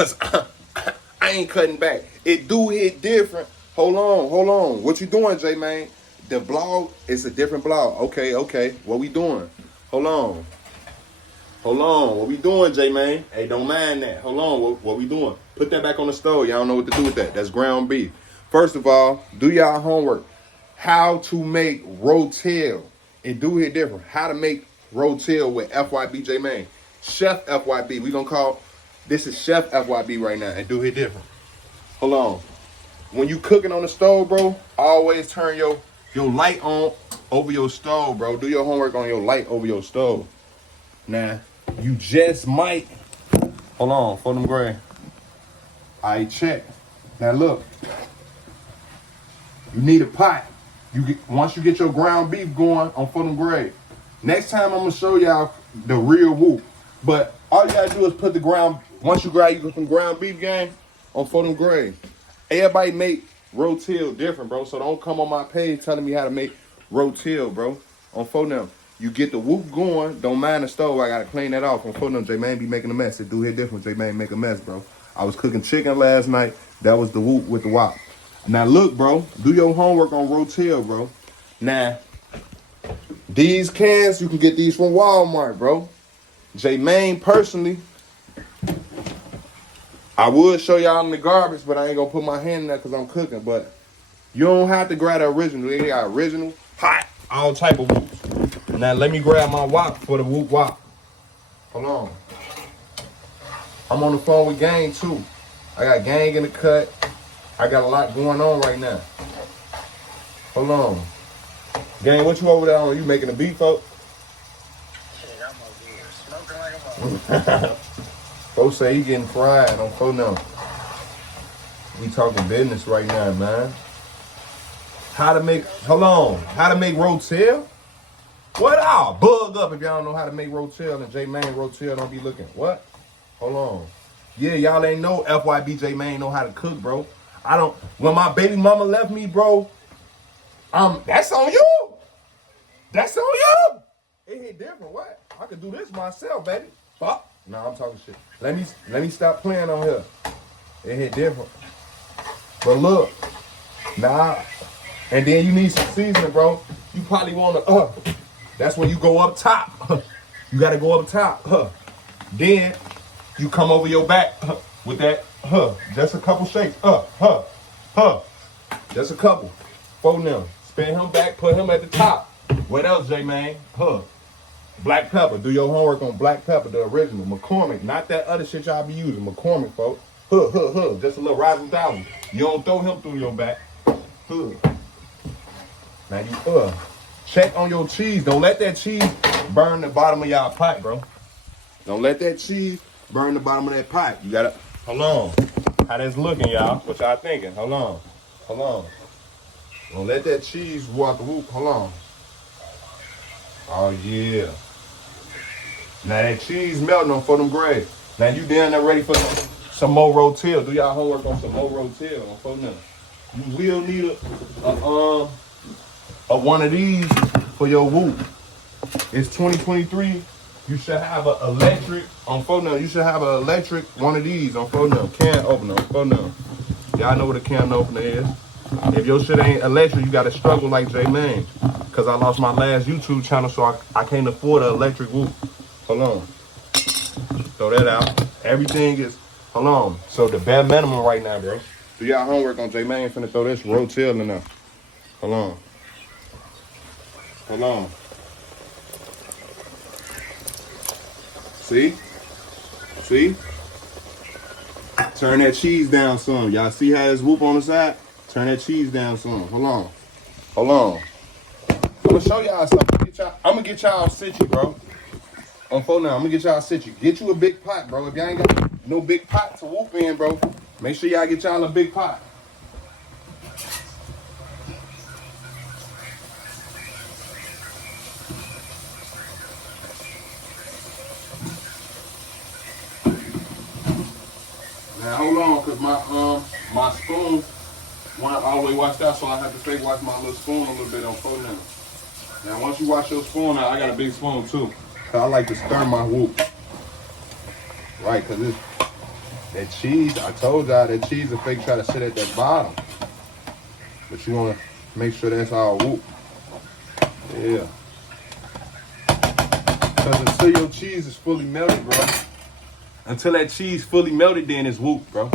Cause I ain't cutting back. It do hit different. Hold on. What you doing, J-Man? The blog is a different blog. Okay. What we doing? Hold on. What we doing, J-Man? Hey, don't mind that. Hold on. What we doing? Put that back on the stove. Y'all don't know what to do with that. That's ground beef. First of all, do y'all homework. How to make Rotel. It do hit different. How to make Rotel with FYB, J-Man. Chef FYB. We gonna call, this is Chef FYB right now. It do hit different. Hold on. When you cooking on the stove, bro, always turn your light on over your stove, bro. Do your homework on your light over your stove. Now, you just might, hold on, for them gray. I check. Now look, you need a pot. Once you get your ground beef going on for them gray. Next time I'm gonna show y'all the real whoop. But all you gotta do is put the ground, once you grab you some ground beef gang on for them gray. Everybody make Rotel different, bro. So don't come on my page telling me how to make Rotel, bro. On phone them. You get the whoop going. Don't mind the stove. I gotta clean that off. On phone them, J-Man be making a mess. It do hit different. J-Man make a mess, bro. I was cooking chicken last night. That was the whoop with the wop. Now look, bro. Do your homework on Rotel, bro. Now, these cans, you can get these from Walmart, bro. J-Man personally, I would show y'all in the garbage, but I ain't gonna put my hand in there because I'm cooking. But you don't have to grab the original. They got original, hot, all type of whoops. Now let me grab my wok for the whoop wop. Hold on. I'm on the phone with Gang too. I got Gang in the cut. I got a lot going on right now. Hold on. Gang, what you over there on? You making a beat, folks? Shit, I'm over here smoking like a motherfucker. Folks say he getting fried on phone now. We talking business right now, man. How to make Rotel? What? I'll bug up if y'all don't know how to make Rotel and J-Man Rotel don't be looking. What? Hold on. Yeah, y'all ain't know FYB J-Man know how to cook, bro. When my baby mama left me, bro, that's on you. That's on you. It hit different. What? I could do this myself, baby. Fuck. Nah, I'm talking shit. Let me stop playing on here. It hit different. But look, and then you need some seasoning, bro. You probably want to, that's when you go up top. You got to go up top. Then you come over your back with that, just a couple shakes. Just a couple. Fold them. Spin him back, put him at the top. What else, J-Man? Black pepper. Do your homework on black pepper, the original. McCormick, not that other shit y'all be using. McCormick, folks. Just a little rising thousand. You don't throw him through your back. Now you check on your cheese. Don't let that cheese burn the bottom of y'all pot, bro. Don't let that cheese burn the bottom of that pot. You gotta, hold on. How that's looking, y'all? What y'all thinking? Hold on. Don't let that cheese walk the whoop. Hold on. Oh yeah. Now that cheese melting on for them gray. Now you down there ready for some more Rotel. Do y'all homework on some more Rotel on for them. You will need a one of these for your whoop. It's 2023. You should have an electric on phone now. You should have an electric one of these on phone now. Can opener on phone now. Y'all know what a can opener is. If your shit ain't electric, you gotta struggle like J-Man. Cause I lost my last YouTube channel, so I can't afford an electric whoop. Hold on. Throw that out. Everything is, hold on. So the bare minimum right now, bro. Do y'all homework on J-Man. Finna throw this Rotel in there. Hold on. See? Turn that cheese down some. Y'all see how it's whoop on the side? Turn that cheese down some. Hold on. I'm gonna show y'all something. I'm gonna get y'all City, bro. On phone now, I'm gonna get y'all City. Get you a big pot, bro. If y'all ain't got no big pot to whoop in, bro, make sure y'all get y'all a big pot. Now hold on, cause my spoon went all the way washed out, so I have to stay wash my little spoon a little bit on phone now. Now once you wash your spoon out, I got a big spoon too. Cause I like to stir my whoop. Right, cause That cheese, I told y'all that cheese will fake try to sit at that bottom. But you want to make sure that's all whoop. Yeah. Because until your cheese is fully melted, bro. Until that cheese fully melted, then it's whoop, bro.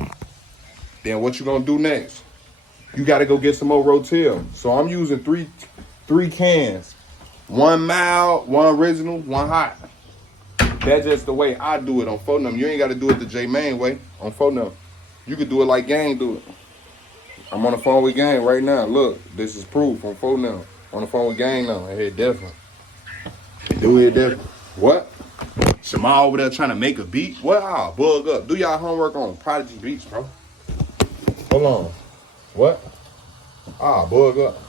Then what you gonna do next? You gotta go get some more Rotel. So I'm using three cans. One mild, one original, one hot. That's just the way I do it on phone number. You ain't gotta do it the J Main way on phone number. You could do it like Gang do it. I'm on the phone with Gang right now. Look, this is proof on phone number. On the phone with Gang now. I hit different. Do it different. What? Shema over there trying to make a beat? What? Ah, bug up. Do y'all homework on Prodigy beats, bro. Hold on. What? Ah, bug up.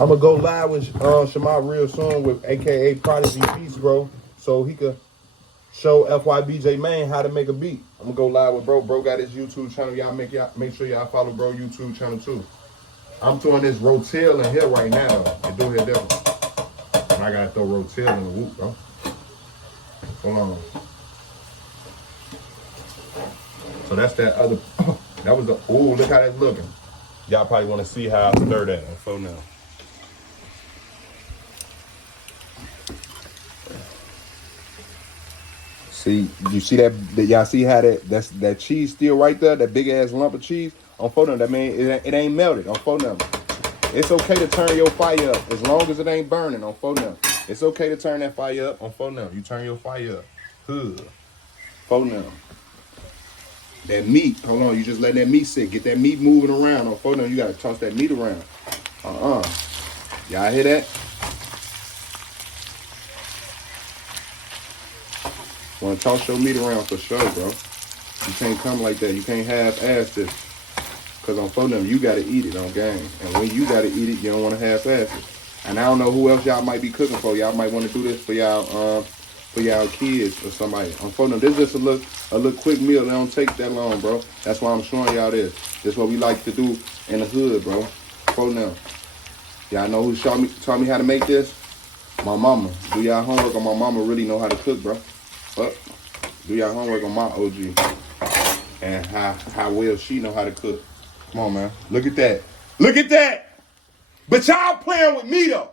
I'm gonna go live with Shema real soon with AKA Prodigy Beats, bro, so he could show FYB Main how to make a beat. I'm gonna go live with bro. Bro got his YouTube channel. Y'all make sure y'all follow bro YouTube channel too. I'm throwing this Rotel in here right now. And do here different. And I gotta throw Rotel in the whoop, bro. Hold on. So that's that other. That was the. Ooh, look how that's looking. Y'all probably want to see how I stir that on phone now. See, you see that y'all see how that cheese still right there, that big ass lump of cheese on phone number. That means it ain't melted on phone number. It's okay to turn your fire up as long as it ain't burning on phone number. It's okay to turn that fire up on phone number. You turn your fire up. Phone number. That meat, hold on, you just let that meat sit. Get that meat moving around on phone number. You gotta toss that meat around. Y'all hear that? Want to toss your meat around for sure, bro. You can't come like that. You can't half-ass this. Because on phone number, you got to eat it on game. And when you got to eat it, you don't want to half-ass it. And I don't know who else y'all might be cooking for. Y'all might want to do this for y'all kids or somebody. On phone number, this is just a little quick meal. It don't take that long, bro. That's why I'm showing y'all this. This is what we like to do in the hood, bro. Phone number. Y'all know who taught me how to make this? My mama. Do y'all homework on my mama really know how to cook, bro. But do y'all homework on my OG and how well she know how to cook. Come on, man. Look at that. Look at that. But y'all playing with me, though.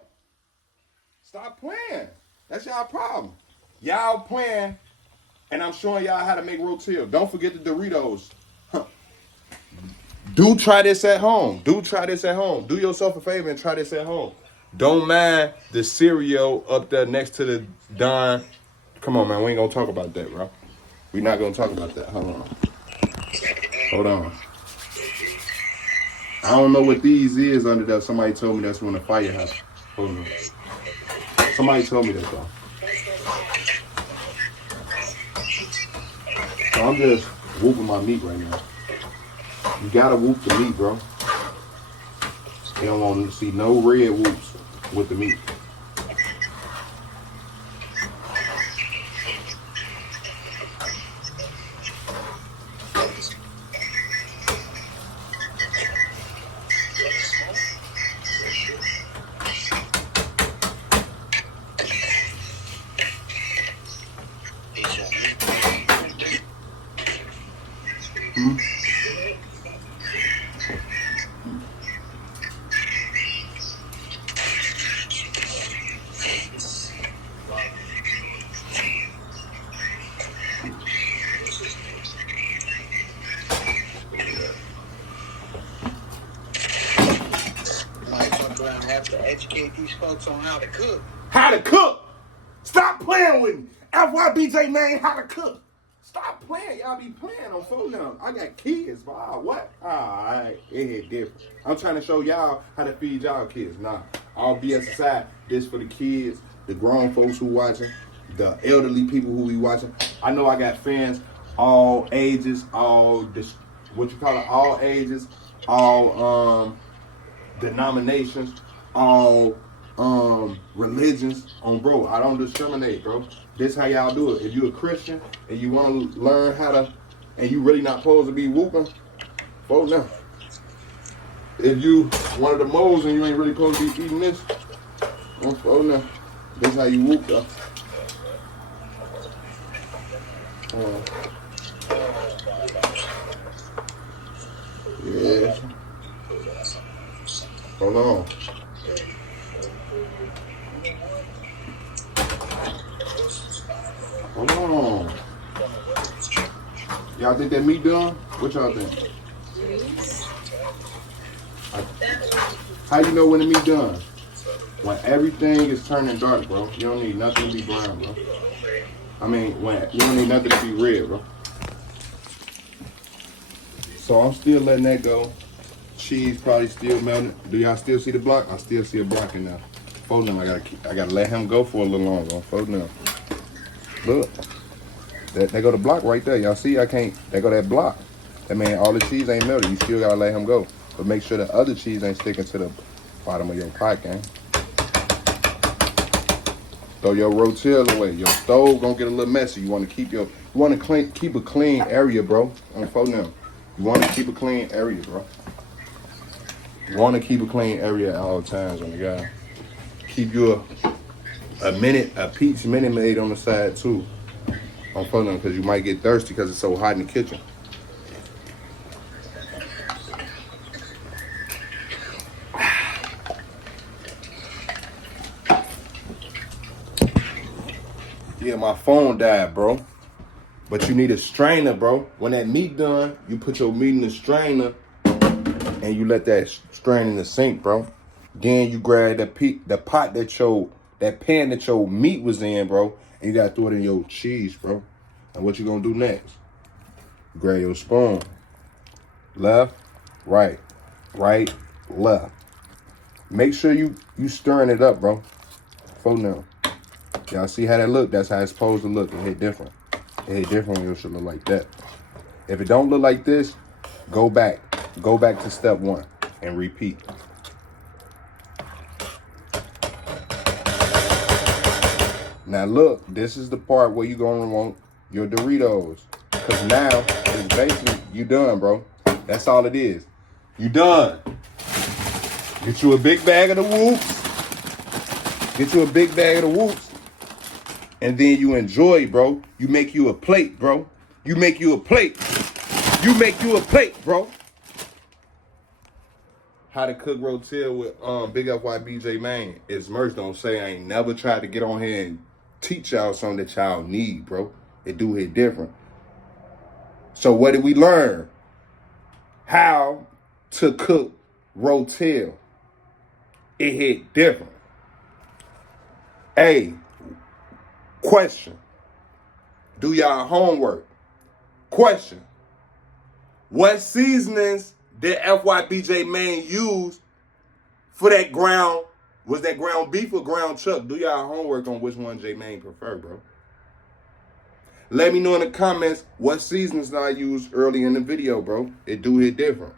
Stop playing. That's y'all problem. Y'all playing, and I'm showing y'all how to make Rotel. Don't forget the Doritos. Do try this at home. Do try this at home. Do yourself a favor and try this at home. Don't mind the cereal up there next to the Don. Come on, man. We ain't gonna talk about that, bro. We not gonna talk about that. Hold on. Hold on. I don't know what these is under there. Somebody told me that's when the fire happens. Hold on. Somebody told me that, though. So I'm just whooping my meat right now. You gotta whoop the meat, bro. You don't want to see no red whoops with the meat. Have to educate these folks on how to cook. How to cook? Stop playing with me. FYB Main, how to cook. Stop playing. Y'all be playing on phone now. I got kids, bro. What? Alright, it hit different. I'm trying to show y'all how to feed y'all kids. Nah, all BS aside, this for the kids, the grown folks who watching, the elderly people who be watching. I know I got fans all ages, all ages, all denominations, all religions on bro. I don't discriminate, bro. This how y'all do it. If you a Christian and you want to learn how to, and you really not supposed to be whooping, vote now. If you one of the moles and you ain't really supposed to be eating this, Oh no. This how you whoop though. Yeah. Hold on. Hold on. Y'all think that meat done? What y'all think? How you know when the meat done? When everything is turning dark, bro. You don't need nothing to be brown, bro. I mean, when you don't need nothing to be red, bro. So I'm still letting that go. Cheese probably still melting. Do y'all still see the block? I still see a block in there. Fold them. I gotta let him go for a little longer. Fold them. Look. There go the block right there. Y'all see? I can't. There go that block. That mean all the cheese ain't melted. You still gotta let him go. But make sure the other cheese ain't sticking to the bottom of your pot, gang. Throw your Rotel away. Your stove gonna get a little messy. You wanna keep keep a clean area, bro. On phone now. You wanna keep a clean area, bro. You wanna keep a clean area at all times on the guy. Keep you a peach Minute Maid on the side too. On phone now, because you might get thirsty because it's so hot in the kitchen. Yeah, my phone died, bro. But you need a strainer, bro. When that meat done, you put your meat in the strainer and you let that strain in the sink, bro. Then you grab the pot that pan that your meat was in, bro, and you gotta throw it in your cheese, bro. And what you gonna do next? Grab your spoon. Left, right, left. Make sure you stirring it up, bro. For now. Y'all see how that look? That's how it's supposed to look. It hit different. It hit different when it should look like that. If it don't look like this, go back. Go back to step one and repeat. Now look, this is the part where you're gonna want your Doritos. Cause now it's basically you done, bro. That's all it is. You done. Get you a big bag of the whoops. Get you a big bag of the whoops. And then you enjoy, bro. You make you a plate, bro. You make you a plate. You make you a plate, bro. How to cook Rotel with Big FYB J Main. It's merch. Don't say I ain't never tried to get on here and teach y'all something that y'all need, bro. It do hit different. So what did we learn? How to cook Rotel. It hit different. Hey, question. Do y'all homework. Question. What seasonings did FYBJ Main use for that ground? Was that ground beef or ground chuck? Do y'all homework on which one J Main prefer, bro? Let me know in the comments what seasonings I used early in the video, bro. It do hit different.